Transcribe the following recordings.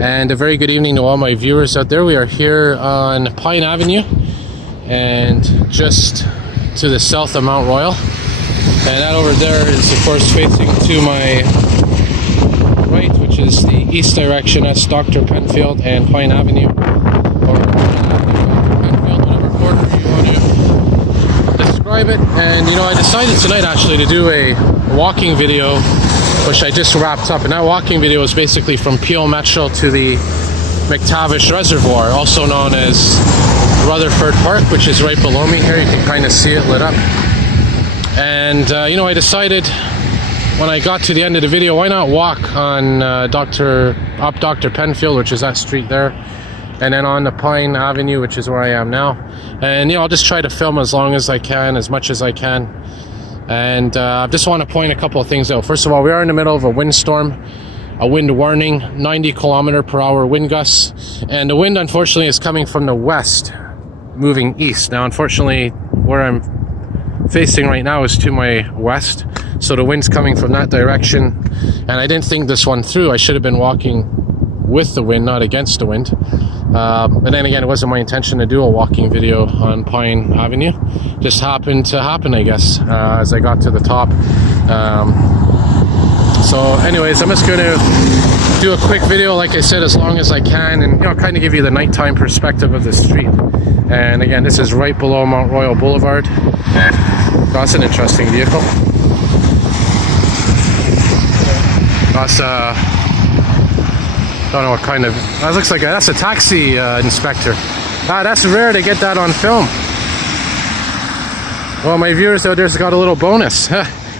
And a very good evening to all my viewers out there. We are here on Pine Avenue and just to the south of Mount Royal. And that over there is of course facing to my right, which is the east direction. That's Dr. Penfield and Pine Avenue. Or Dr. Penfield, whatever order you want to describe it. And you know, I decided tonight actually to do a walking video, which I just wrapped up, and that walking video is basically from Peel Metro to the McTavish Reservoir, also known as Rutherford Park, which is right below me here. You can kind of see it lit up. And you know, I decided when I got to the end of the video, why not walk on Dr. Penfield, which is that street there, and then on the Pine Avenue, which is where I am now. And you know, I'll just try to film as long as I can, as much as I can. And I just want to point a couple of things out. First of all, we are in the middle of a windstorm, a wind warning, 90km/h wind gusts, and the wind unfortunately is coming from the west, moving east. Now unfortunately, where I'm facing right now is to my west, so the wind's coming from that direction, and I didn't think this one through. I should have been walking with the wind, not against the wind. And then again, it wasn't my intention to do a walking video on Pine Avenue. Just happened to happen, I guess, as I got to the top. So anyways, I'm just going to do a quick video, like I said, as long as I can, and you know, kind of give you the nighttime perspective of the street. And again, this is right below Mount Royal Boulevard. That's an interesting vehicle. That's don't know what kind of, that looks like that's a taxi inspector. That's rare to get that on film. Well, my viewers out there's got a little bonus.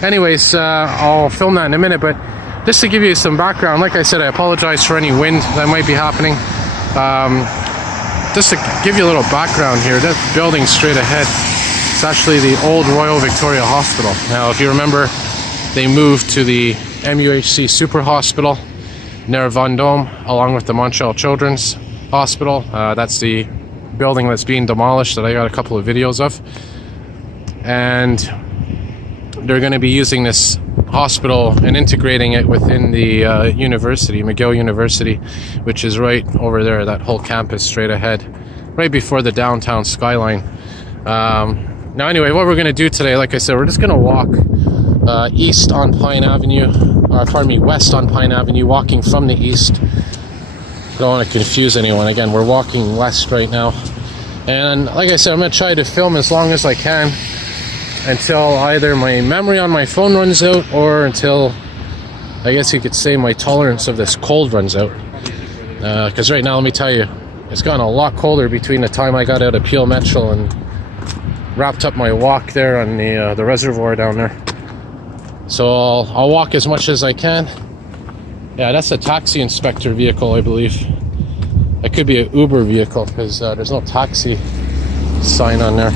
Anyways, I'll film that in a minute, but just to give you some background, like I said, I apologize for any wind that might be happening. Just to give you a little background here, that building straight ahead, it's actually the old Royal Victoria Hospital. Now, if you remember, they moved to the MUHC Super Hospital near Vendôme, along with the Montreal Children's Hospital. That's the building that's being demolished that I got a couple of videos of. And they're going to be using this hospital and integrating it within the university, McGill University, which is right over there, that whole campus straight ahead, right before the downtown skyline. Now anyway, what we're going to do today, like I said, we're just going to walk east on Pine Avenue, west on Pine Avenue, walking from the east. Don't want to confuse anyone. Again, we're walking west right now. And like I said, I'm going to try to film as long as I can until either my memory on my phone runs out, or until, I guess you could say, my tolerance of this cold runs out. Because right now, let me tell you, it's gotten a lot colder between the time I got out of Peel Metro and wrapped up my walk there on the reservoir down there. So I'll walk as much as I can. Yeah, that's a taxi inspector vehicle, I believe. It could be an Uber vehicle, because there's no taxi sign on there.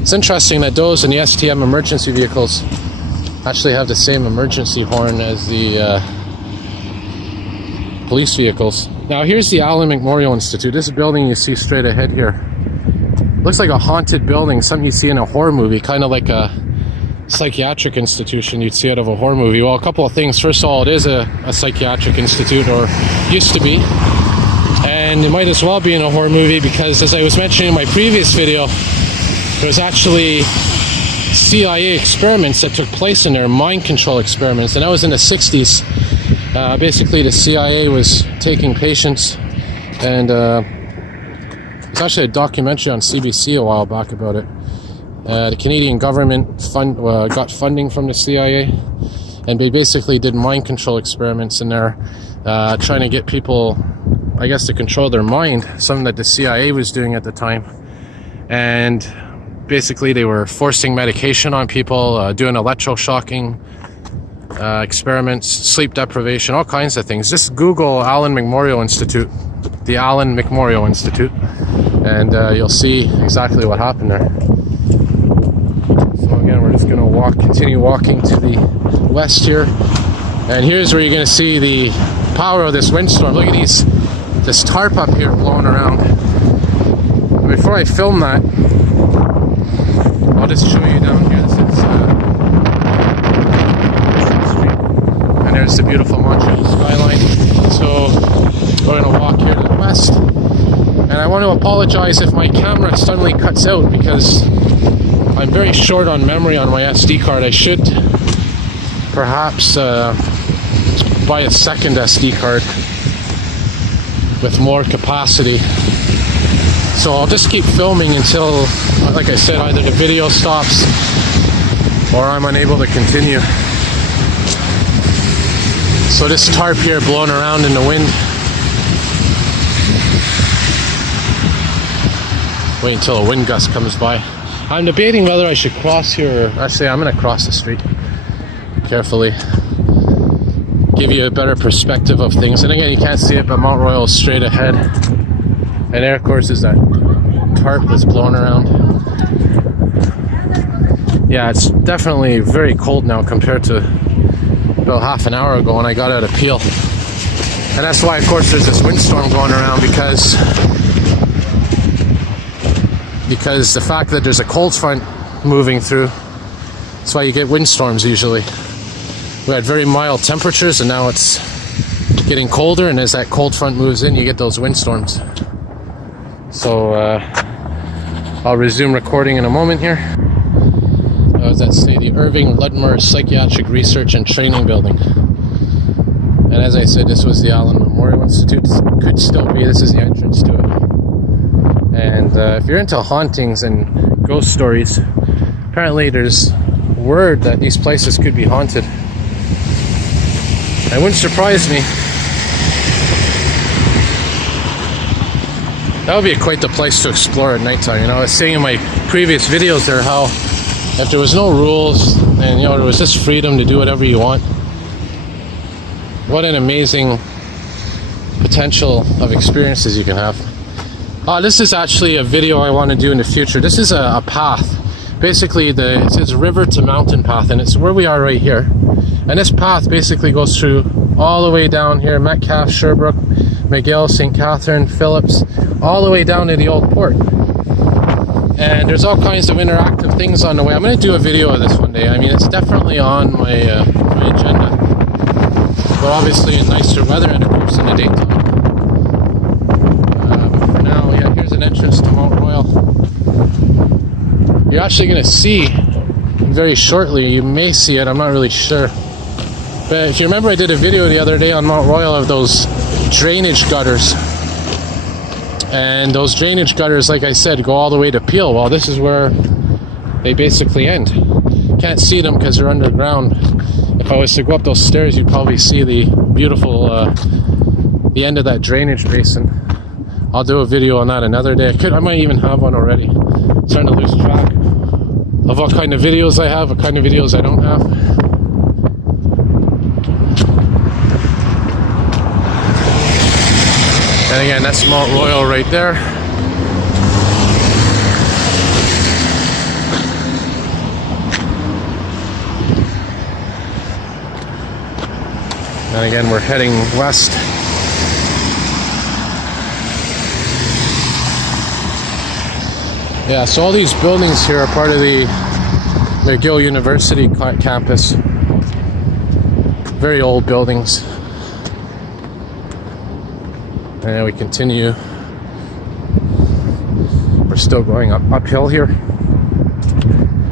It's interesting that those and the STM emergency vehicles actually have the same emergency horn as the police vehicles. Now here's the Allen Memorial Institute. This building you see straight ahead here looks like a haunted building, something you see in a horror movie, kind of like a psychiatric institution you'd see out of a horror movie. Well, a couple of things. First of all, it is a psychiatric institute, or used to be, and it might as well be in a horror movie, because as I was mentioning in my previous video, there's actually CIA experiments that took place in there, mind control experiments, and that was in the 60s. Basically, the CIA was taking patients, and there's actually a documentary on CBC a while back about it. The Canadian government got funding from the CIA, and they basically did mind control experiments in there, trying to get people, I guess, to control their mind, something that the CIA was doing at the time. And basically they were forcing medication on people, doing electroshocking experiments, sleep deprivation, all kinds of things. Just Google Allen Memorial Institute, the Allen Memorial Institute, and you'll see exactly what happened there. So again, we're just going to continue walking to the west here, and here's where you're going to see the power of this windstorm. Look at this tarp up here blowing around. Before I film that, I'll just show you down here. This is street, and there's the beautiful Montreal skyline. So we're going to walk here to the west. And I want to apologize if my camera suddenly cuts out because I'm very short on memory on my SD card. I should perhaps buy a second SD card with more capacity. So I'll just keep filming until, like I said, either the video stops or I'm unable to continue. So this tarp here blowing around in the wind. Wait until a wind gust comes by. I'm debating whether I should cross here, or actually I'm going to cross the street carefully. Give you a better perspective of things. And again, you can't see it, but Mount Royal is straight ahead. And there, of course, is that tarp that's blowing around. Yeah, it's definitely very cold now compared to about half an hour ago when I got out of Peel. And that's why, of course, there's this windstorm going around because the fact that there's a cold front moving through, that's why you get windstorms usually. We had very mild temperatures and now it's getting colder, and as that cold front moves in, you get those windstorms. So I'll resume recording in a moment here. As that say, the Irving Ludmer Psychiatric Research and Training Building. And as I said, this was the Allen Memorial Institute. Could still be. This is the entrance to it. And if you're into hauntings and ghost stories, apparently there's word that these places could be haunted. It wouldn't surprise me. That would be quite the place to explore at nighttime. You know, I was saying in my previous videos there how if there was no rules and, you know, there was just freedom to do whatever you want, what an amazing potential of experiences you can have. This is actually a video I want to do in the future. This is a path. Basically, it says river to mountain path, and it's where we are right here. And this path basically goes through all the way down here, Metcalfe, Sherbrooke, McGill, St. Catherine, Phillips, all the way down to the old port. And there's all kinds of interactive things on the way. I'm going to do a video of this one day. I mean, it's definitely on my agenda. But obviously in nicer weather and of course in the daytime. But for now, yeah, here's an entrance to Mount Royal. You're actually going to see very shortly, you may see it, I'm not really sure. But if you remember, I did a video the other day on Mount Royal of those drainage gutters. And those drainage gutters, like I said, go all the way to Peel. Well, this is where they basically end. Can't see them because they're underground. If I was to go up those stairs, you'd probably see the beautiful, the end of that drainage basin. I'll do a video on that another day. I might even have one already. I'm starting to lose track of what kind of videos I have, what kind of videos I don't have. And again, that's Mount Royal right there. And again, we're heading west. Yeah, so all these buildings here are part of the McGill University campus. Very old buildings. And we continue. We're still going uphill here.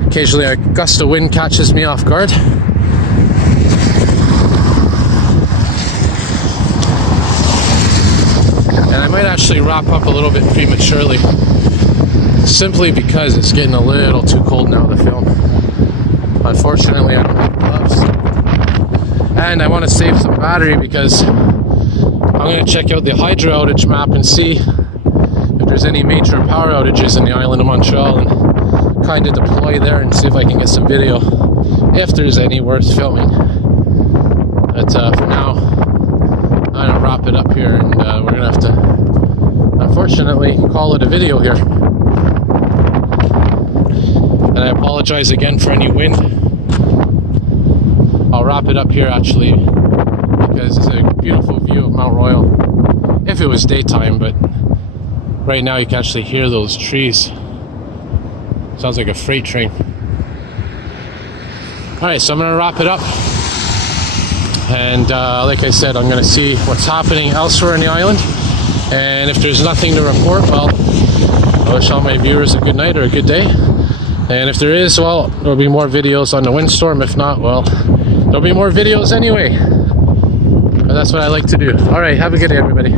Occasionally a gust of wind catches me off guard. And I might actually wrap up a little bit prematurely, simply because it's getting a little too cold now to film. Unfortunately, I don't have gloves. And I want to save some battery because I'm going to check out the hydro outage map and see if there's any major power outages in the island of Montreal and kind of deploy there and see if I can get some video, if there's any worth filming. But for now, I'm going to wrap it up here, and we're going to have to, unfortunately, call it a video here. And I apologize again for any wind. I'll wrap it up here actually, because it's a beautiful view of Mount Royal if it was daytime, but right now you can actually hear those trees. Sounds like a freight train. Alright, so I'm going to wrap it up. And like I said, I'm going to see what's happening elsewhere in the island. And if there's nothing to report, well, I wish all my viewers a good night or a good day. And if there is, well, there'll be more videos on the Windstorm. If not, well, there'll be more videos anyway. But that's what I like to do. All right, have a good day, everybody.